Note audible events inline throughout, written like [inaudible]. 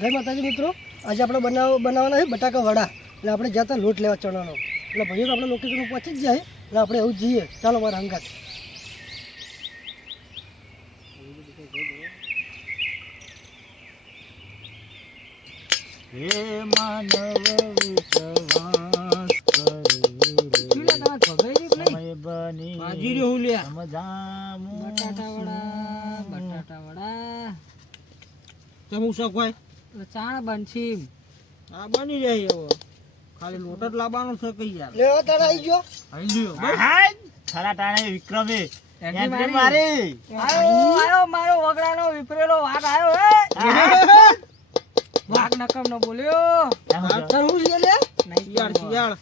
જય માતાજી મિત્રો. આજે આપણે બનાવ બનાવવાના છે બટાકા વડા. એટલે આપણે જ્યાં ત્યાં લોટ લેવા ચણાનો એટલે ભાઈઓ તો આપણે લોકેશન પહોંચી જ જાય. એટલે આપણે એવું જઈએ. ચાલો મારા અંગાત. હે માનવ વિશ્વાસ. બટાટા વડા બટાટા વડા. ચમુ શક હોય? ચાણ બનશી આ બની જાય એવો. ખાલી લોટ જ લાવવાનો છે કઈ યાર? લેવા તારે આવી ગયો. આવી ગયો. હાય! ખરા ટાણે વિક્રમે. એન્ટ્રી મારી. આયો આયો મારો વગડાનો વિપરેલો વાઘ આયો હે. વાઘ નકમ નો બોલ્યો હું હું છે લે. નહીં શિયાળ શિયાળ.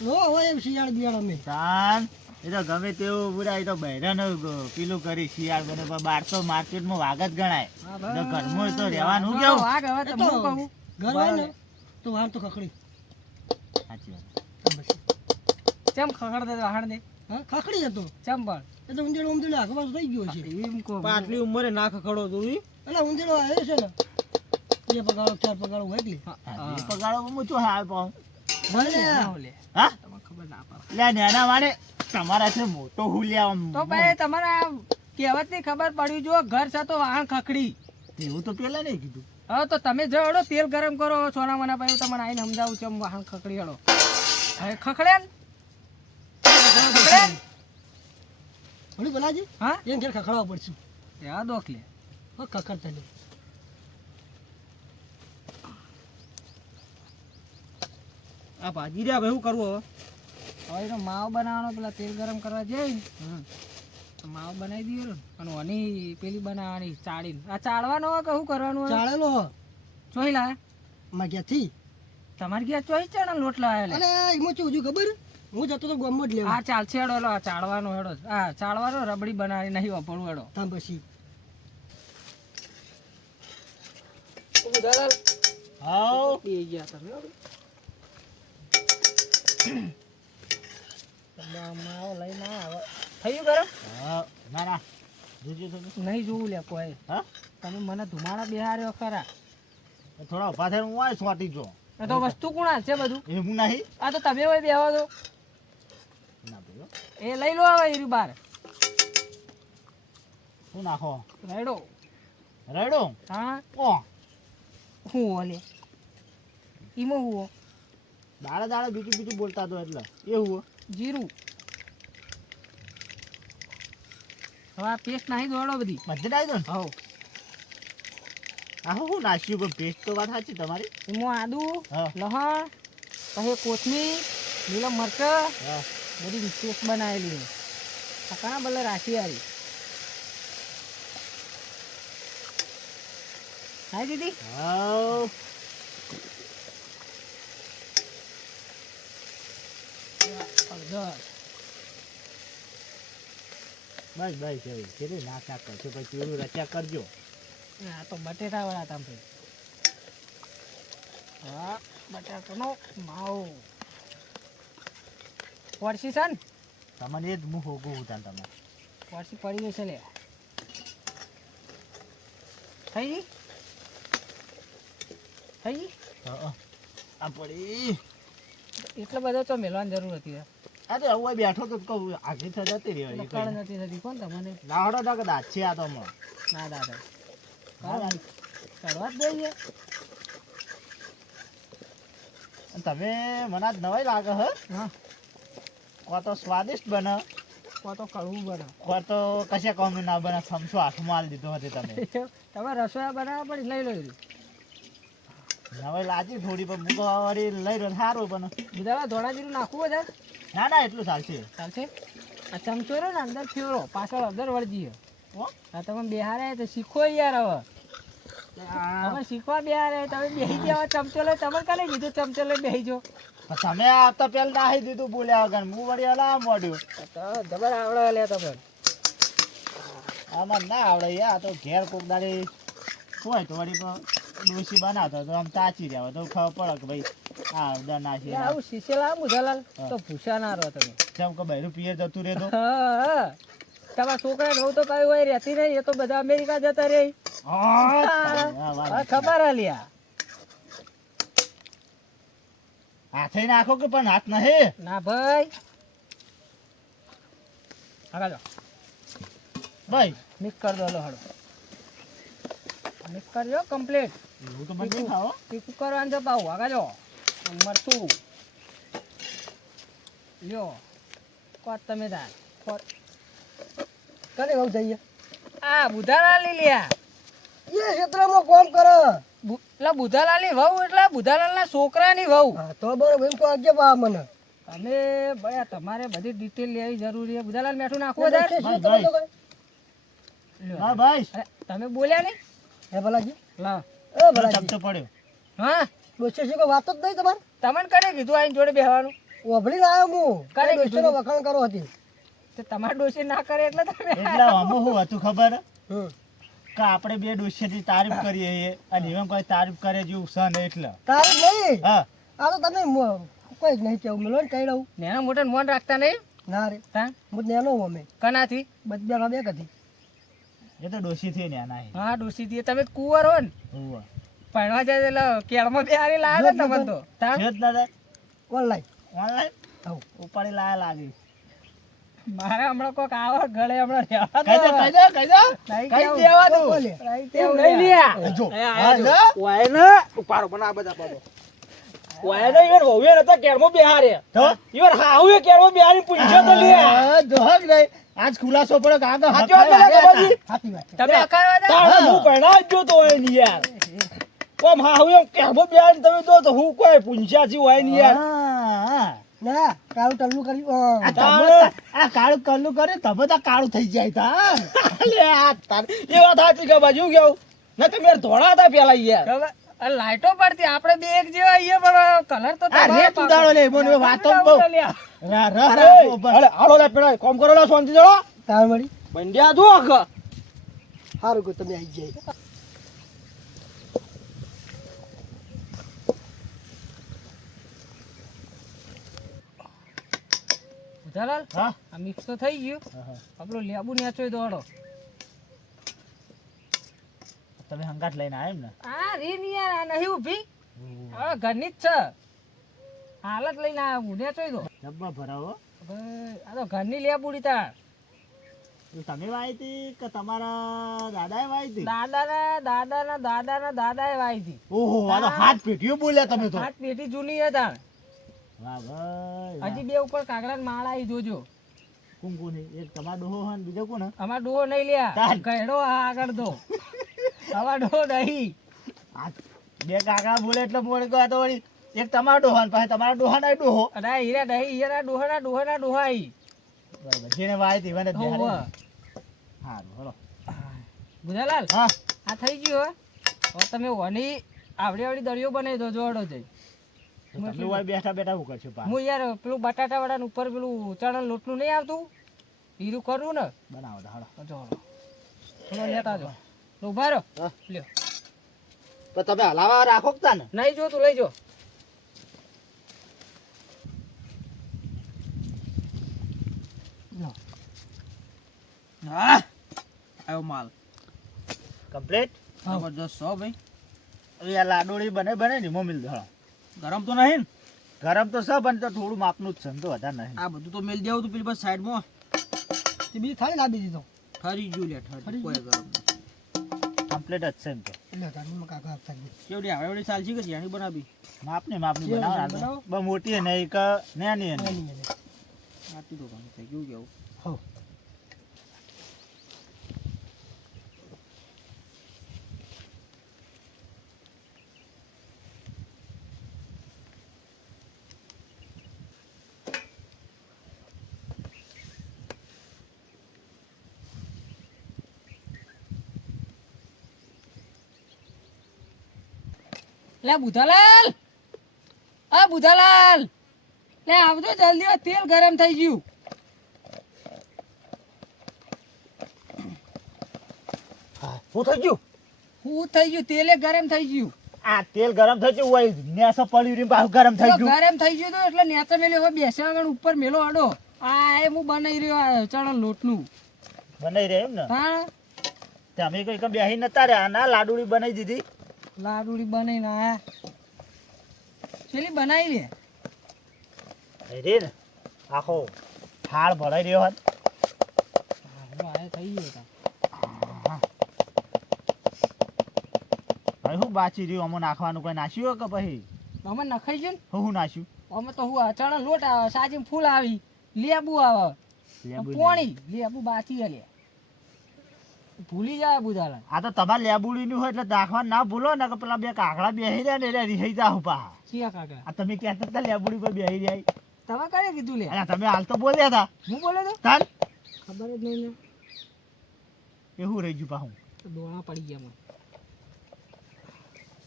નો હવે એમ શિયાળ બિયાળ અમે. તાન, એ તો ગમે તેવું એ તો બહેરાનું પેલું કરી શિયાળ બને પણ બાર માર્કેટમાં વાઘ જ ગણાય તો ઘરમાં તો રહેવાનું કેવું? વાઘ હવે તો હું કહું? ઘર હોય ને તો વાર તો ખકડી સાચી વાત. કેમ ખખડ દે વાહણ ને ખકડી જતો ચમ પણ. એ તો ઊંધેડો ઊંધેડો આખો થઈ ગયો છે. એમ કહું. પાટલી આટલી ઉંમરે ના ખખડો તું એટલે ઊંધેડો આવ્યો છે ને બે પગારો ચાર પગારો હોય એટલે હા, એ હું. શું હાલ પાઉં? ભલે. હા? તમને ખબર ના પડે. લે નેના વાળે. તમારાથી મોટો હુલિયા તો ભાઈ તમારા કહેવતની ખબર પડી જો ઘર છે તો વાહણ ખખડી. એવું તો પેલા નહીં કીધું. હા તો તમે જડો તેલ ગરમ કરો સોના મના ભાઈ તમને આઈને સમજાવું છું વાહણ ખખડી હળો હવે ખખડે હા? એમ ઘેર ખખડાવવા પડશે. ખખડતા નહીં. આ ભાજી રહ્યા ભાઈ શું કરવું હવે? હવે એનો માવો બનાવવાનો પેલા તેલ ગરમ કરવા જઈ. ને માવો બનાવી દઈએ ને. અને ઓની પેલી બનાવવાની ચાળીને. આ ચાળવાનો હોય કે શું કરવાનું ચાળેલો હો ચોઈ લાવે. માં ક્યાંથી? તમારે ક્યાં ચોઈ ચણા લોટ લાવે અને એમાં શું હજુ ખબર? હું જતો તો ગામમાં જ લેવા. આ ચાલશે હેડો હેડો આ ચાળવાનો હેડો આ ચાળવાનો રબડી બનાવી નહીં વાપરવું હેડો. તામ પછી. હાઉ. પી ગયા તમે માવો આવો ગરમ હા, ના ના જોજો તમે નહીં જોવું લે કોઈ હા તમે મને ધુમાડા બેહાર્યો ખરા થોડા ઊભા હું આવીશ વાટી જો એ તો વસ્તુ કોણ છે બધું એ હું આ તો તમે હોય બેહો તો એ લઈ લો આવે બાર શું નાખો રેડો રેડો હા ઓ હું ઓલે ઈમો હું દાડા દાડા બીજું બીજું બોલતા તો એટલે એવું જીરું. હવે આ પેસ્ટ નાખી દોડો બધી. બધે ડાઈ દો ને? હવ. આ હું નાખ્યું પણ પેસ્ટ તો વાત સાચી તમારી. એમાં આદુ લહણ પછી કોથમીર લીલા મરચ બધી પેસ્ટ બનાવેલી છે. આ કાણા બલે રાખી આવી હા દીદી. હાઉ. હળદર બસ બસ હવે કેટલી નાક કરશો પછી પેલું રચ્યા કરજો. આ તો બટેટા વાળા તમે હા બટાટાનો માવો. પડશી છે ને? તમને એ જ હું હોગું ઉતાર તમે. પડશી પડી જશે લે. થઈ ગઈ? થઈ ગઈ? હા, આ પડી. એટલો બધો તો મેળવાની જરૂર હતી. આ તો બેઠો તો કહું આગળ થઈ જતી રહી એટલે નથી થતી. કોણ તમને? લાવડો તો છે આ તો હમણાં. ના દાદા. જ દઈએ. તમે મને આજ નવાઈ લાગે હ. કો તો સ્વાદિષ્ટ બને. કો તો કડવું બને. કો તો કશે કોમનું ના બને સમસો હાથમાં આલી દીધો હતી તમે. [laughs] તમે રસોયા બનાવવા પડી લઈ લો નવાય નવાઈ લાજી થોડી પણ મૂકો લઈ રહ્યો સારું પણ. બીજા ધોળા જીરું નાખવું બધા છે ના ના એટલું ચાલશે. ચાલશે? આ ચમચો રહ્યો ને અંદર ફેરો પાછળ અંદર વળજી હો? આ તમે બિહારે તો શીખો યાર હવે. તમે શીખવા બિહારે તમે બેસી ગયા ચમચો લે તમે કાલે કીધું ચમચો લઈ બેસી જો તમે આવતા પેલા નાહી દીધું બોલ્યા વગર હું વળી હલા મોડ્યું જબર આવડે લે તમે. આમાં ના આવડે યાર આ તો ઘેર કોક દાડી હોય તો વળી ડોસી બનાવતો તો આમ તાચી રહ્યા તો ખબર પડે કે ભાઈ આ અડધા ના છે આવું શીશેલા આમ મુજાલાલ તો ભૂસા ના રહો તમે. જેમ કે બહેરું પિયર જતું રહે તો હા, હા. તમારા છોકરા રહું તો કઈ હોય રહેતી નહીં. એ તો બધા અમેરિકા જતા રહે. હા, હા, ખબર હે હાથે નાખો કે પણ હાથ નહીં? ના ભાઈ. આગળ ભાઈ. મિક્સ કર દો લો હળો મિક્સ કરજો કમ્પ્લીટ એવું તો મને ખાવો તીખું કરવાનું છે પાવું આગળ મરચું. લ્યો કોટ તમે તાર. કોટ. કને બહુ જઈએ. આ બુધાલાલી લ્યા. એ ક્ષેત્રમાં કોમ કરો. એટલે બુધાલાલની વહુ એટલે બુધાલાલના છોકરાની વહુ. હા તો બરોબર એમ તો આજે બા મને. તમે ભાઈ તમારે બધી ડિટેલ લેવી જરૂરી છે. બુધાલાલ મેઠું નાખવો. લ્યો. હા ભાઈ. તમે બોલ્યા નહીં? હે ભલાજી? લા. એ ભલાજી. ચમચો પડ્યો. હા? ડોસે શું કોઈ વાત જ નહીં તમારે? તમને કને કીધું આઈને જોડે બેહવાનું? ઓભળી આવ્યો હું. કાલે કીધું? વખાણ કરો હતી. તો તમારે ડોસી ના કરે એટલે તમે એટલે આમાં શું હતું ખબર? હમ. કે આપણે બે ડોશીથી તારીફ કરીએ છીએ અને એમાં કોઈ તારીફ કરે જેવું સન નહીં એટલે. તારીફ નહીં? હા. આ તો તમે કોઈ જ નહીં કેવું મેલો ને કહી રહું નેના મોટા મોન રાખતા નહીં? ના રે. તા હું નેનો હું અમે. કનાથી? બધા બે બે હતી. એ તો ડોશીથી ને આના હા ડોસી થી તમે કુંવર હો ને. હોવે. ભણવા જાય એટલે કેળમાં બેહારી લાવે ને તમે તો. દાદા. ઓનલાઈન. ઓનલાઈન? હવ ઉપાડી લાયા લાગી. મારે હમણાં કોક આવે ગળે હમણાં રહેવા કહી દો કહી દો કહી દો. કહી દેવા દો નહીં. લ્યા. જો એ. વાય ને ઉપાડો બના બધા પાડો. વાય ને બેહારે. તો? પૂછ્યો તો લ્યા હા, નહીં. આજ ખુલાસો પડે કે આગળ વાત હકાયા છે, હતા. બાબાજી? સાચી વાત તમે હું. જ જોતો હોય યાર. ઓમ હાહુએ કેરમાં બેહારી તમે તો તો હું કોઈ પૂંછ્યાથી હોય ને યાર. હા, હા. ના કાળું ટલ્લું કર્યું આ હા. તમે તો- આ કાળું કલ્લું કરે તમે તો કાળું થઈ જાય તા [laughs] લે આ તાર. એ વાત સાચી કે બાજુ કેવું? ના તમે ધોળા હતા પેલા યાર. લાઈટો પડતી આપણે બે એક જેવા આઈએ પણ કલર તો આ તમારો રેત ઉડાડો લે, મને વાતો બહુ. રા- રા- અરે હાલો લે પેલા કોમ કરો લા શાંતિ જડો તાર મળી મંડ્યા જો આખા. સારું કોઈ તમે આઈ જાય બુધાલાલ, હા? આ મિક્સ તો થઈ ગયું. હા, હા. લેબુ નેચોય દોડો. તમે હંગાટ લઈને આવ્યા એમ ને આ રીન યાર આ નહીં ઊભી. હવે ઘરની જ છે. હાલત લઈને આવ્યો હું નેચોય દો. ડબ્બા ભરાવો. આ તો ઘરની લેબુડી તાર એ તમે વાઈ કે તમારા દાદાએ વાઈ હતી? દાદાના દાદાના દાદાના દાદાએ વાઈ હતી. ઓહો આ તો હાથ પેટીઓ બોલ્યા તમે તો. હાથ પેટી જૂની હતા. હજી બે ઉપર કાગડા માળા આવી જોજો. કુંકુ કોણ એક તમારો ડોહો હોય બીજો કોણ અમારો ડોહો નહીં લ્યા. કહેડો આગળ દો. અમારો ડોહો નહીં. બે કાગડા બોલે એટલે મોડે ગયો તો વળી એક તમારો ડોહો ને પાછો તમારો ડોહા ના ડોહો. અરે હીરા નહીં હીરા ડોહાના ડોહાના ડોહા આવી બરાબર જેને વાય તે મને. હારું હલો. બુધાલાલ હા. આ થઈ ગયું હો. તમે ઓની આવડી આવડી દરિયો બનાવી દો જોડો જઈ તમે બેઠા બેઠા શું કરશો હું યાર પેલું બટાટા વાળા ઉપર પેલું ચણા લોટનું નહીં આવતું? હીરું કરવું ને? બનાવો લેતા જો ઊભા રહો. લ્યો. તમે હલાવા રાખો કે ને નહીં જો તું લઈ જો. હા. આવ્યો માલ. કમ્પ્લીટ? જબરદસ્ત છો ભાઈ. લાડોળી બને બને ને મમ્મી દો ગરમ તો નહીં ને? ગરમ તો છે પણ તો થોડું માપનું જ છે ને તો વધારે નહીં. આ બધું તો મેલ દેવું તું પેલી બસ સાઈડમાં. તે બીજી થાળી લાવી દીધો ઠરી ગયું લે ઠરી કોઈ ગરમ. કમ્પ્લીટ જ છે એમ તો. એટલે તારીમાં કાકા આપતા જ નહીં. કેવડી આવડે આવડી ચાલશી કે જાણી બનાવી? માપની માપની બનાવો બનાવો? બહુ મોટી હે નહીં એક નાની હે નહીં આટલું તો કામ થઈ ગયું કેવું? હઉ. લે બુધાલાલ! આ બુધાલાલ! લે આવજો જલ્દી તેલ ગરમ થઈ ગયું. શું થઈ ગયું? હું થઈ ગયું? તેલે ગરમ થઈ ગયું. આ તેલ ગરમ થઈ ગયું હોય નેસો પડી રહ્યું પાછું ગરમ થઈ ગયું. ગરમ થઈ ગયું તો એટલે નેસો મેલ્યો. હવે આગળ ઉપર મેલો અડો આ એ હું બનાવી રહ્યો આ ચણા લોટનું. બનાવી રહ્યો એમ ને? હા. તમે કોઈ બેહી નતા રહ્યા. ના લાડુડી બનાવી દીધી. લાડુડી બનાવીને આયા. ચેલી બનાવી લે. રે ને. આખો ફાળ ભરાઈ રહ્યો હોત. થઈ ગયો. હવે બાચી રહ્યું? અમે નાખવાનું કઈ નાખ્યું કે પછી? અમે નખાઈ છે હું હું નાખ્યું અમે તો હું ચણા લોટ આવે સાજી ફૂલ આવી. લેબુ આવે. પોણી. લેબુ બાચી હલે ભૂલી જાય બુધાલા આ તો તમારે લેબુડીનું હોય એટલે દાખવા ના ભૂલો ને કે પેલા બે કાકડા બેહી રહ્યા ને એટલે રિહાઈ જાવ પા ક્યાં કાકડા આ તમે કહેતા હતા લેબુડી પર બેહી જાય તમે કઈ કીધું લે? અલા તમે હાલ તો બોલ્યા હતા. હું બોલ્યો તો? તાલ ખબર જ નહીં ને. એવું રહી ગયું પાહું દોણા પડી ગયા મને.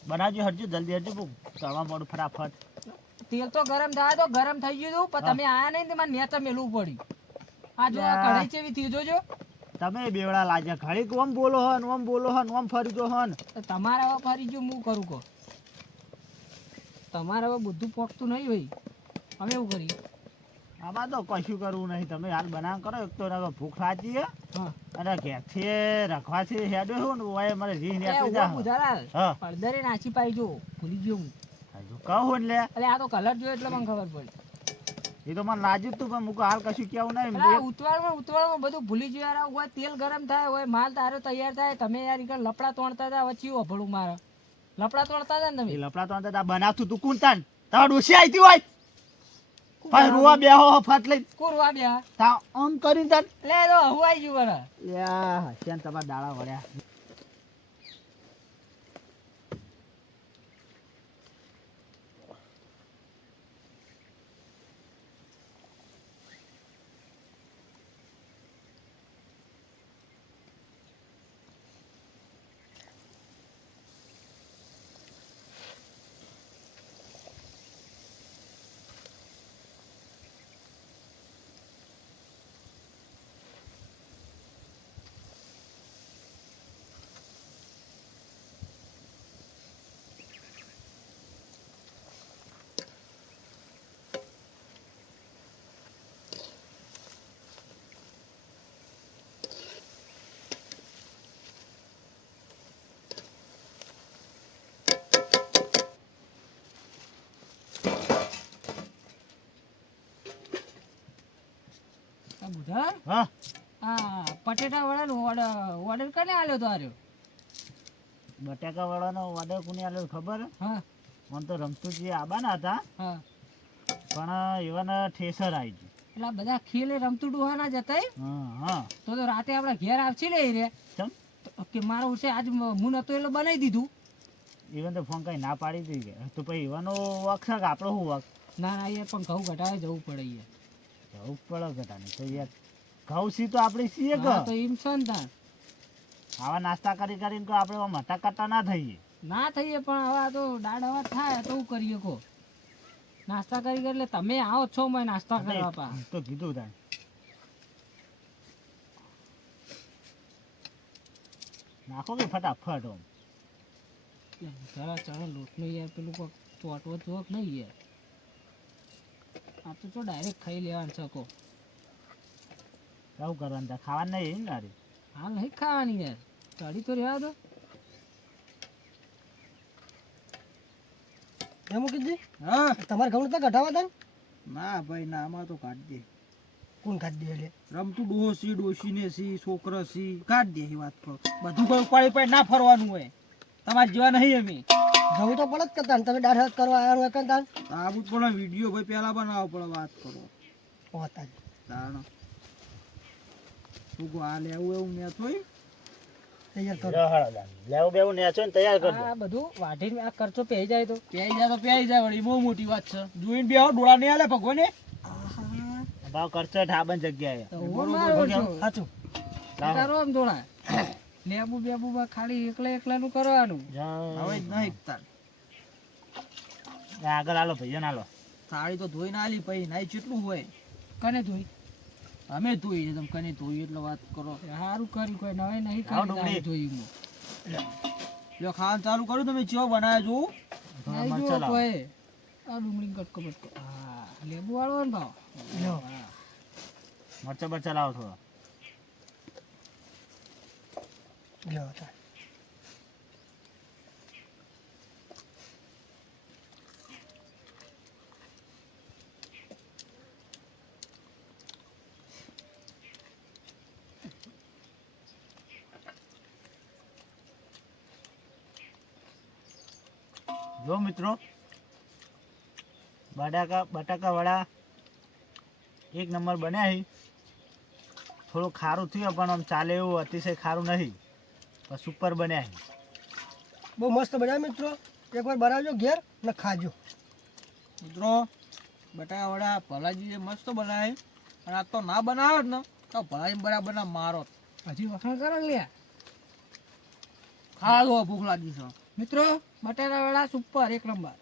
બનાવજો હરજો જલ્દી હરજો બહુ તળવા મોડું ફટાફટ. તેલ તો ગરમ થાય તો ગરમ થઈ ગયું હતું પણ તમે આયા નહીં ને મારે તો મેલું પડ્યું. આ જો. કઢાઈ ચેવી થઈ જોજો. તમે બેવડા લાગે ઘડીક ઓમ બોલો હન ઓમ બોલો હન ઓમ ફરી જો હન તમારે હવે ફરી જો હું કરું કહો? તમારે હવે બધું પોકતું નહીં ભાઈ અમે એવું કરીએ. આમાં તો કશું કરવું નહીં. તમે હાલ બનાવ કરો એક તો હવે ભૂખ લાગી છે અને ઘેરથી રખવાથી હેડો હું ને ઓય મારે રી ને આપી જા પડદરે નાચી પાઈ જો. ભૂલી ગયો હું. કહું એટલે. લે આ તો કલર જોયો એટલે મને ખબર પડી. એ તો મને લાગ્યું તું પણ મૂકો હાલ કશું કેવું નહીં ઉતવાળમાં ઉતવાળમાં બધું ભૂલી ગયું યાર હોય તેલ ગરમ થાય હોય માલ તારો તૈયાર થાય તમે યાર ઈકડ લપડા તોડતા હતા વચ્ચે અભળું મારે. લપડા તોડતા હતા ને તમે? લપડા તોડતા હતા બનાવતું તું કોણ તાન તારા ડોસી આવી હોય. પછી રૂવા બેહો ફટ લઈ કુરવા બે તા આમ કરીને તાન. લે તો હવાઈ ગયું બરા યા હસ્યાન તમારા દાડા વળ્યા. આ છું હા? આ પટેટા વાળાનો ઓર્ડર ઓર્ડર કને આલ્યો તો આર્યો? બટાકા વાળાનો ઓર્ડર કોને આલ્યો ખબર? હા. મને તો રમતુજી આબાના હતા. હા. પણ એવાના ઠેસર આવી ગયું. એટલે બધા ખેલે રમતું ડોહાના જતા હા હા. તો તો રાતે આપણા ઘેર આવશે લે રે? કે મારું છે આજ મ- હું નતો એટલે બનાવી દીધું. ઈવન તો ફોન કઈ ના પાડી દીધી તો પછી ઈવનનો વક છે આપણો શું વક ના ના એ પણ ઘઉં ઘટાડે જવું પડે યાર જવું પડે તો યાર ઘઉં સી તો આપણે છીએ કે તો એમ છે ને આવા નાસ્તા કરી કરીને તો આપણે ના થઈએ. ના થઈએ પણ હવે આ તો દાડ હવા થાય તો હું કરીએ કો નાસ્તા કરી એટલે તમે આવો છો મેં નાસ્તા કરવા પા. તો કીધું તાણ નાખો કે ફટાફટ જરા ચણા લોટનું યાર પેલું કોક ચોક નહીં યાર. આ તો જો ડાયરેક્ટ ખાઈ લેવાનું છે કો કેવું કરવાનું તા ખાવાનું નહીં ને તારે? હા નહીં ખાવાની યાર. ચડી તો રહેવા દો એમ મૂકીજી હા? તમારે ઘઉં નતા કઢાવા તા ના ભાઈ ના આમાં તો કાઢ દે. કોણ કાઢ દે એટલે? રમતું ડોસી ડોસી ને સી છોકરો સી કાઢ દે એ વાત કરો બધું કોઈ ઉપાડી પાડી ના ફરવાનું હોય. તમારે જેવા નહીં અમે. જવું તો પડે જ કરતા તમે હાથ કરવા આવ્યા હોય કંઈ આવું પણ વીડિયો ભાઈ પહેલા બનાવો પડે વાત કરો. હોતા જ. તાણ. તું કહો આ લેવું એવું મેં થોઈ તૈયાર કરો. લેવું બેવું નેચો ને તૈયાર કરજો આ બધું વાઢીને આ ખર્ચો પહેરી જાય તો. પ્યાઈ જાય તો પ્યાઈ જાય વળી બહુ મોટી વાત છે. જોઈને બે ડોળા નહીં આલે ભગવાને. ભાવ કરશો ઠાબન જગ્યાએ. સાચું. કરો આમ [coughs] લેબુ બેબુ માં ખાલી એકલા એકલાનું કરવાનું. હવે જ નહીં તાર. આગળ આલો ભૈયા આલો સાડી તો ધોઈને આલી પછી નાઈ કેટલું હોય. કને ધોઈ? અમે ધોઈ છે તમે કને ધોઈ એટલે વાત કરો. સારું કર્યું કોઈ નવે નહીં કરી. જોઈ હું જો ખાવાનું ચાલુ કર્યું તમે ચો બનાવ્યા જો નહીં જો કોઈ. આ ડુંગળી કટકો બટકો હા. લેબુ વાળો ને ભાવ? લ્યો. મરચાં બરચાં લાવો થોડા. જો જો મિત્રો બટાકા બટાકા વડા એક નંબર બન્યા છે થોડું ખારું થયું પણ આમ ચાલે એવું અતિશય ખારું નહીં. સુપર બન્યા છે. બહુ મસ્ત બનાવ્યા મિત્રો. એકવાર બનાવજો ઘેર ને ખાજો. મિત્રો બટાકા વડા ભલાજીએ મસ્ત બનાવે અને આ તો ના બનાવે જ ને તો ભલાજી બરાબર ના મારો. હજી વખાણ કરો લ્યા. ખાવા ભૂખ લાગી છે. મિત્રો બટાકા વડા સુપર એક નંબર.